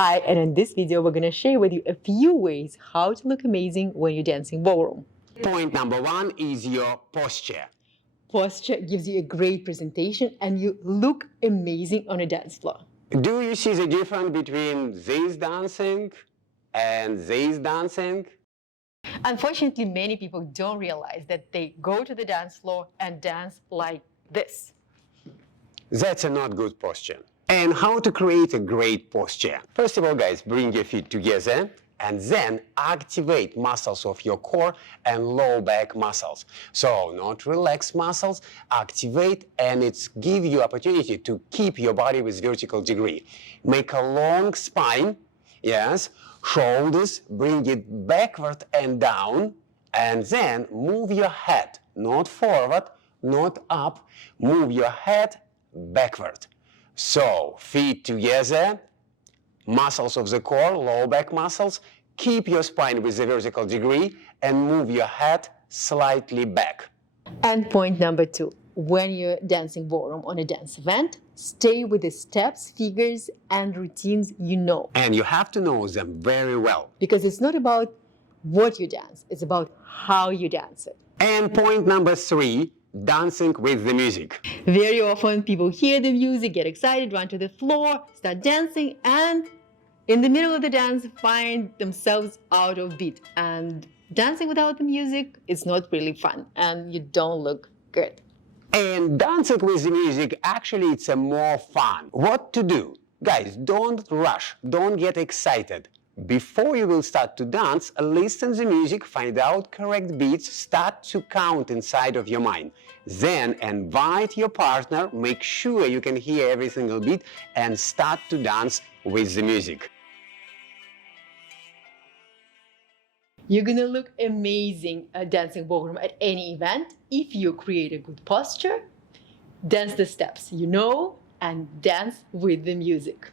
Hi, and in this video, we're going to share with you a few ways how to look amazing when you're dancing ballroom. Point number one is your posture. Posture gives you a great presentation and you look amazing on a dance floor. Do you see the difference between this dancing and this dancing? Unfortunately, many people don't realize that they go to the dance floor and dance like this. That's a not good posture. And how to create a great posture? First of all, guys, bring your feet together and then activate muscles of your core and low back muscles. So not relaxed muscles, activate, and it's give you opportunity to keep your body with vertical degree. Make a long spine, yes, shoulders, bring it backward and down, and then move your head, not forward, not up, move your head backward. So feet together, muscles of the core, low back muscles, keep your spine with the vertical degree and move your head slightly back. And point number two, when you're dancing ballroom on a dance event, stay with the steps, figures, and routines you know. And you have to know them very well. Because it's not about what you dance, it's about how you dance it. And point number three, dancing with the music. Very often people hear the music, get excited, run to the floor, start dancing, and in the middle of the dance find themselves out of beat. And dancing without the music is not really fun and you don't look good. And dancing with the music, actually it's a more fun. What to do? Guys, don't rush, don't get excited. Before you will start to dance, listen to the music, find out correct beats, start to count inside of your mind. Then invite your partner, make sure you can hear every single beat, and start to dance with the music. You're gonna look amazing at dancing ballroom at any event if you create a good posture, dance the steps you know, and dance with the music.